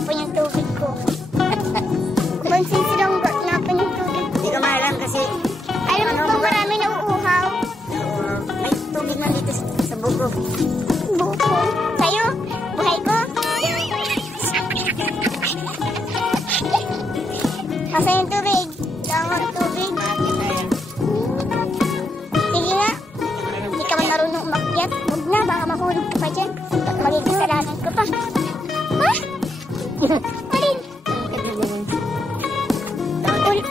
tinapon yung tubig ko. Pansin silang tinapon yung tubig ko. Hindi ko maalam kasi... Alam mo po marami na uuhaw. May tubig man dito sa buko. Buko? Sa'yo? Buhay ko? Asa yung tubig? Langon tubig. Sige nga. Hindi ka man marunong umakyat. Huwag na, baka mahulog ka pa dyan. Maging kasalanan ko pa. Ha? Alin?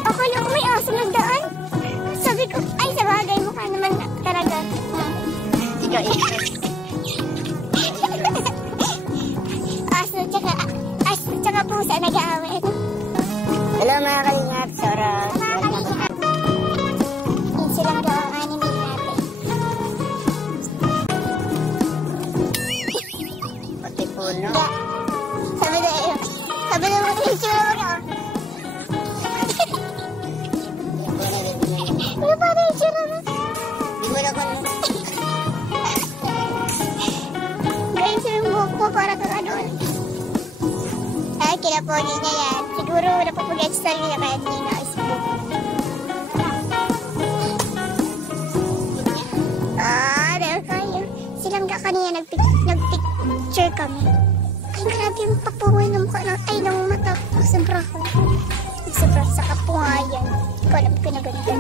Akala ko may aso nagdaan. Sabi ko, ay sa bagay mukha naman talaga. Ikaw Aso tsaka pusa nag-aaway. Hello mga kalingap, Soros. Yun silang gawang anime natin. Pati puno. Sabi na mo yung tsura mo ka. Ano pa na yung tsura mo? Di mo na kung... Gawin silang buhok mo para kang ano. Ay, kinapogi niya yan. Siguro napapagay sa sarili niya kaya hindi na-isbook. Dahil kayo. Silang ka kanina nag-picture kami. Ay, grabe yung papungoy ng mukha ng mata. Sobra ko. Sobra sa kapungayan. Hindi ko alam ko na ganito.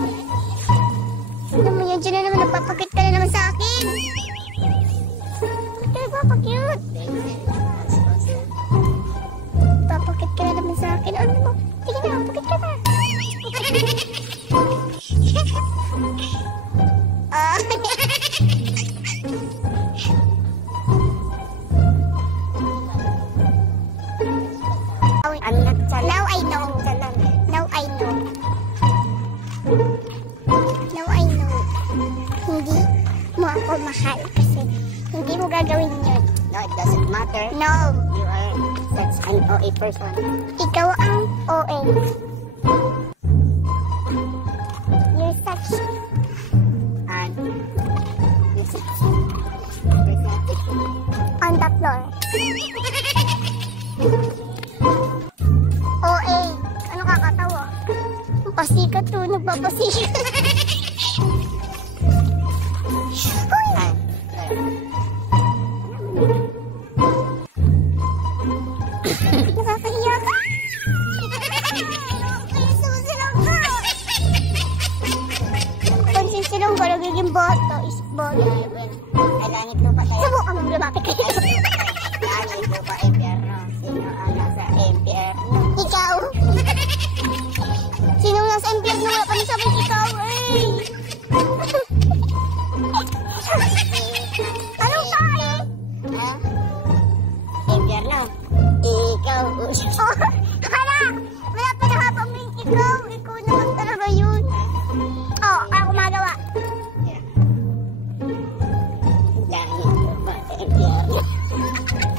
Ano mo yun? Diyan na naman nagpapakit ka na naman sa akin. Bakit ka nagpapakit? Papakit ka na naman sa akin. Ano mo? Sige na, pakit ka na. Now I know. Now I know. Now I know. Hindi mo ako mahal kasi hindi mo gagawin yun. No, it doesn't matter. No. You are such an OA person. Ikaw ang OA. You're such And you're such on the floor. OA. Ano kakatawa? Pasikat to. Nagpapasikat. Uy! Nakakahiya ka! Susunod ka! Pansin silang ka, nagiging boto is boto. Ay, langit lupa tayo. Subukan mo lumapit kayo. Langit lupa, impyerno. Sino ang nasa impyerno? Ikaw? Sino nasa impyerno? Wala pa nasabi ikaw eh! Anong tayo? Ha? Impyerno? Ikaw. Oh, akala! Wala pa nakapaming ikaw. Ikaw naman talaga yun. Oh, ako magawa. Langit lupa, impyerno.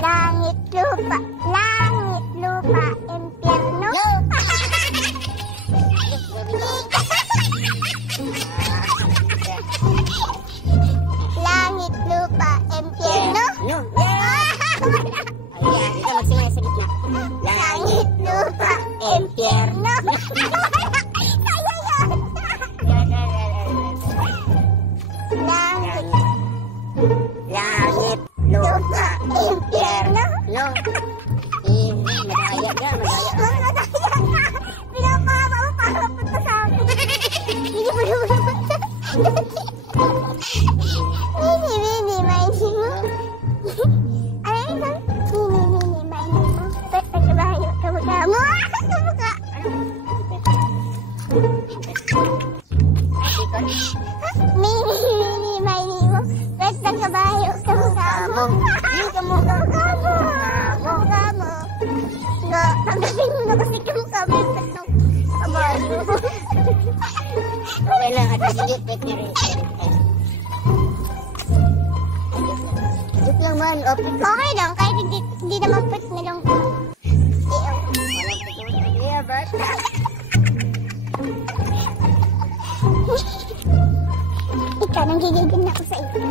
Langit, lupa. Langit, lupa, impyerno. Langit, lupa, impyerno. No. Ayan, ito magsimula sa gitna. Langit, lupa, impyerno. Kaya yun. Langit, lupa, impyerno. No. Madaya ka, madaya. Madaya ka. Pinapahaba mo para mapunta sa akin. Hindi mo naman. Mini, mini mo. Ano yun? Mini, mini mo. Pagkabayo, kamukha mo. Kamukha. Mini, mini mo. Pagkabayo, kamukha mo. Kamukha mo. Kamukha mo. Tanggapin mo na kasi kamukha mo. Kabayo. Okay lang, at legit niya rin. Joke lang man, open ko. Okay lang, kahit hindi naman pwede na lang. Yeah, but... Ikaw, nanggigigil na ako sa iyo.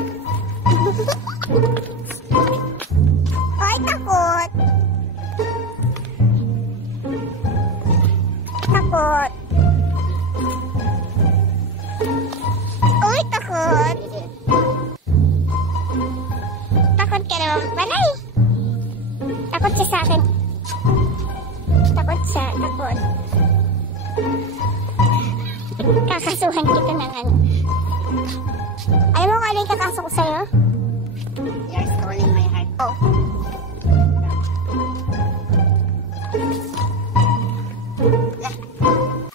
Ay, takot. Balay. Takot siya sa akin. Takot siya. Takot. Kakasuhan kita ng ano. Alam mo kung ano yung kakaso ko sa'yo? You're stealing my heart. Oh.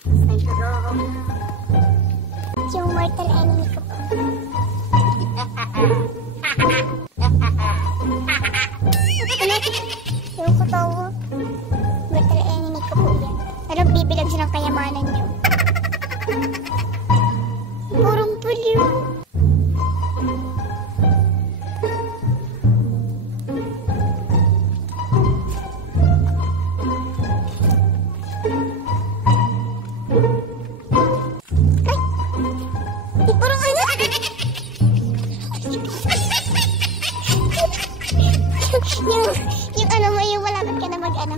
It's time to go home. Yung mortal enemy ko po. Yung katawa. Mortal enemy ko po yan. Pero bibilang siya ng kayamanan niyo. Purong puliw. Purong ano? yung ano mo, yung malapit ka na mag-ano.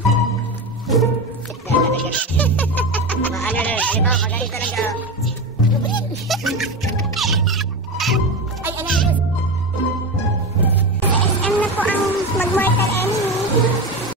Maano na, ito, magaling talaga.